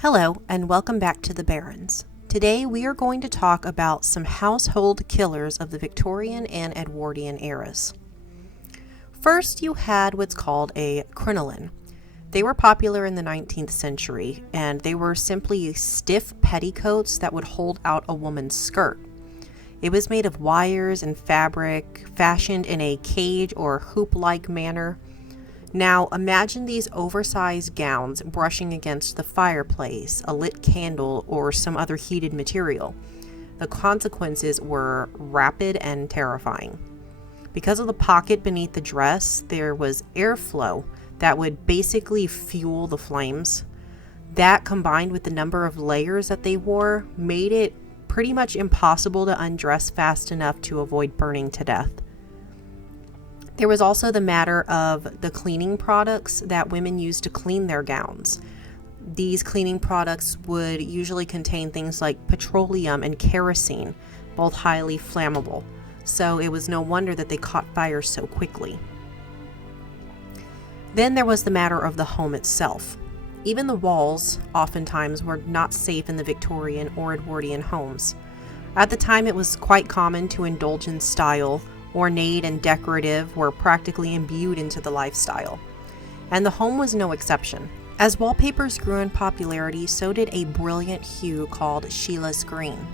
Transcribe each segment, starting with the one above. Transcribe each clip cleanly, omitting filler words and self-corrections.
Hello, and welcome back to the Barrens. Today we are going to talk about some household killers of the Victorian and Edwardian eras. First, you had what's called a crinoline. They were popular in the 19th century, and they were simply stiff petticoats that would hold out a woman's skirt. It was made of wires and fabric, fashioned in a cage or hoop-like manner. Now, imagine these oversized gowns brushing against the fireplace, a lit candle, or some other heated material. The consequences were rapid and terrifying. Because of the pocket beneath the dress, there was airflow that would basically fuel the flames. That, combined with the number of layers that they wore, made it pretty much impossible to undress fast enough to avoid burning to death. There was also the matter of the cleaning products that women used to clean their gowns. These cleaning products would usually contain things like petroleum and kerosene, both highly flammable, so it was no wonder that they caught fire so quickly. Then there was the matter of the home itself. Even the walls, oftentimes, were not safe in the Victorian or Edwardian homes. At the time, it was quite common to indulge in style. Ornate and decorative were practically imbued into the lifestyle. And the home was no exception. As wallpapers grew in popularity, so did a brilliant hue called Sheila's green.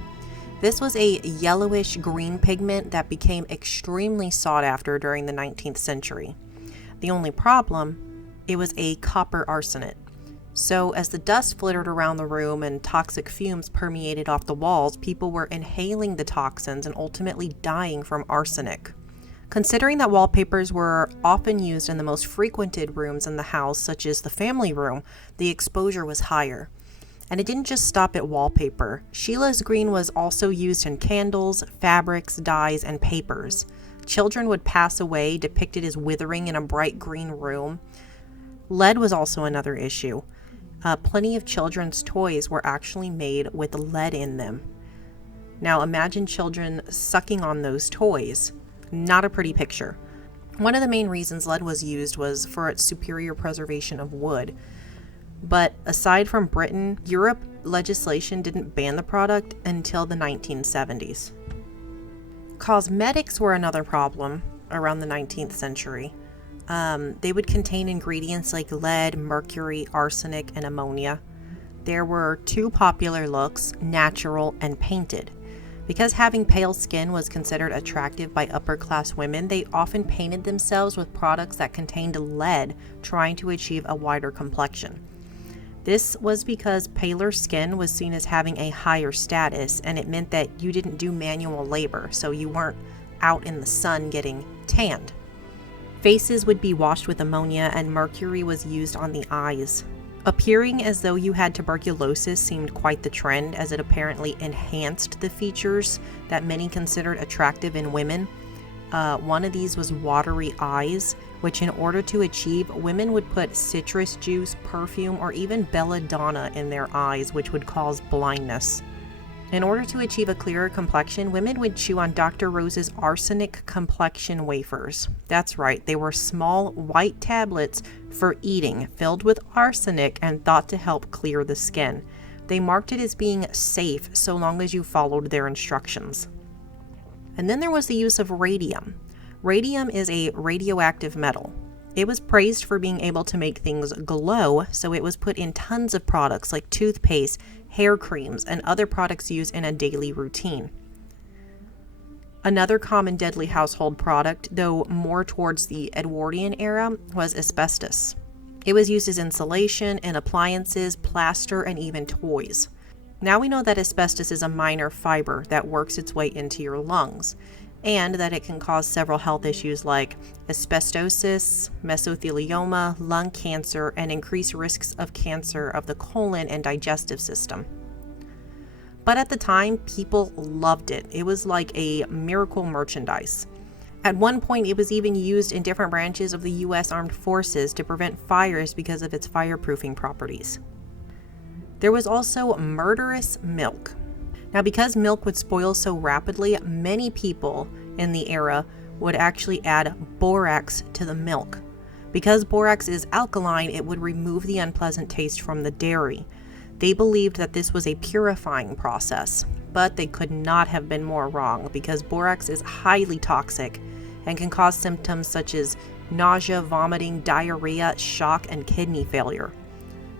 This was a yellowish green pigment that became extremely sought after during the 19th century. The only problem, it was a copper arsenate. So as the dust flittered around the room and toxic fumes permeated off the walls, people were inhaling the toxins and ultimately dying from arsenic. Considering that wallpapers were often used in the most frequented rooms in the house, such as the family room, the exposure was higher. And it didn't just stop at wallpaper. Sheila's green was also used in candles, fabrics, dyes, and papers. Children would pass away depicted as withering in a bright green room. Lead was also another issue. Plenty of children's toys were actually made with lead in them. Now imagine children sucking on those toys. Not a pretty picture. One of the main reasons lead was used was for its superior preservation of wood. But aside from Britain, Europe legislation didn't ban the product until the 1970s. Cosmetics were another problem around the 19th century. They would contain ingredients like lead, mercury, arsenic, and ammonia. There were two popular looks, natural and painted. Because having pale skin was considered attractive by upper-class women, they often painted themselves with products that contained lead, trying to achieve a whiter complexion. This was because paler skin was seen as having a higher status, and it meant that you didn't do manual labor, so you weren't out in the sun getting tanned. Faces would be washed with ammonia, and mercury was used on the eyes. Appearing as though you had tuberculosis seemed quite the trend, as it apparently enhanced the features that many considered attractive in women. One of these was watery eyes, which in order to achieve, women would put citrus juice, perfume, or even belladonna in their eyes, which would cause blindness. In order to achieve a clearer complexion, women would chew on Dr. Rose's arsenic complexion wafers. That's right, they were small white tablets for eating, filled with arsenic and thought to help clear the skin. They marked it as being safe so long as you followed their instructions. And then there was the use of radium. Radium is a radioactive metal. It was praised for being able to make things glow, so it was put in tons of products like toothpaste, hair creams, and other products used in a daily routine. Another common deadly household product, though more towards the Edwardian era, was asbestos. It was used as insulation in appliances, plaster, and even toys. Now we know that asbestos is a minor fiber that works its way into your lungs, and that it can cause several health issues like asbestosis, mesothelioma, lung cancer, and increased risks of cancer of the colon and digestive system. But at the time, people loved it. It was like a miracle merchandise. At one point, it was even used in different branches of the U.S. Armed Forces to prevent fires because of its fireproofing properties. There was also murderous milk. Now, because milk would spoil so rapidly, many people in the era would actually add borax to the milk. Because borax is alkaline, it would remove the unpleasant taste from the dairy. They believed that this was a purifying process, but they could not have been more wrong because borax is highly toxic and can cause symptoms such as nausea, vomiting, diarrhea, shock, and kidney failure.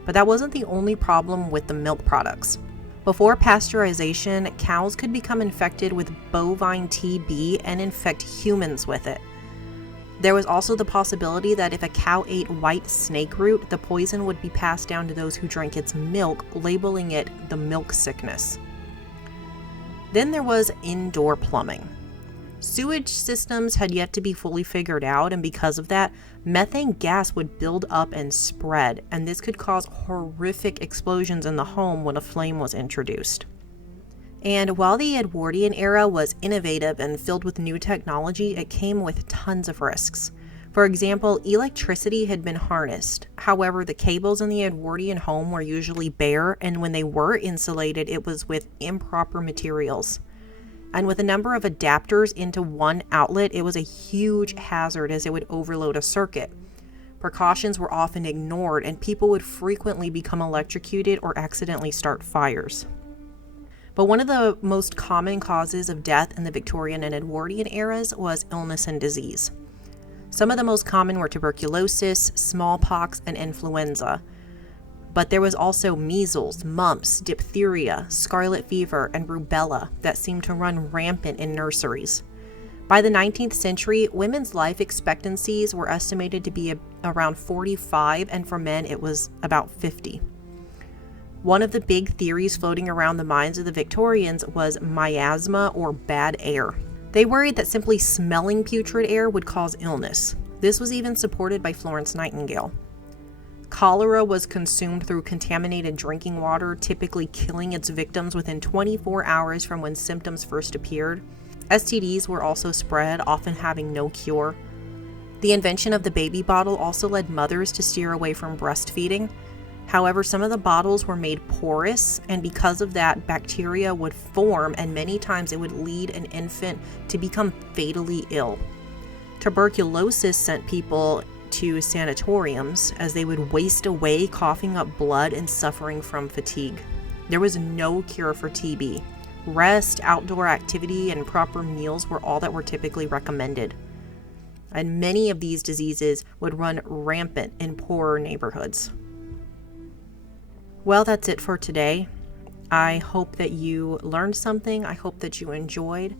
But that wasn't the only problem with the milk products. Before pasteurization, cows could become infected with bovine TB and infect humans with it. There was also the possibility that if a cow ate white snake root, the poison would be passed down to those who drank its milk, labeling it the milk sickness. Then there was indoor plumbing. Sewage systems had yet to be fully figured out, and because of that, methane gas would build up and spread, and this could cause horrific explosions in the home when a flame was introduced. And while the Edwardian era was innovative and filled with new technology, it came with tons of risks. For example, electricity had been harnessed. However, the cables in the Edwardian home were usually bare, and when they were insulated, it was with improper materials. And with a number of adapters into one outlet, it was a huge hazard as it would overload a circuit. Precautions were often ignored, and people would frequently become electrocuted or accidentally start fires. But one of the most common causes of death in the Victorian and Edwardian eras was illness and disease. Some of the most common were tuberculosis, smallpox, and influenza. But there was also measles, mumps, diphtheria, scarlet fever, and rubella that seemed to run rampant in nurseries. By the 19th century, women's life expectancies were estimated to be around 45, and for men it was about 50. One of the big theories floating around the minds of the Victorians was miasma, or bad air. They worried that simply smelling putrid air would cause illness. This was even supported by Florence Nightingale. Cholera was consumed through contaminated drinking water, typically killing its victims within 24 hours from when symptoms first appeared. STDs were also spread, often having no cure. The invention of the baby bottle also led mothers to steer away from breastfeeding. However, some of the bottles were made porous, and because of that, bacteria would form, and many times it would lead an infant to become fatally ill. Tuberculosis sent people to sanatoriums as they would waste away, coughing up blood and suffering from fatigue. There was no cure for TB. Rest, outdoor activity, and proper meals were all that were typically recommended. And many of these diseases would run rampant in poorer neighborhoods. Well, that's it for today. I hope that you learned something. I hope that you enjoyed.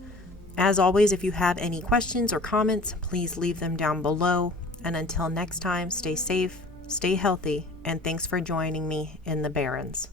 As always, if you have any questions or comments, please leave them down below. And until next time, stay safe, stay healthy, and thanks for joining me in the Barrens.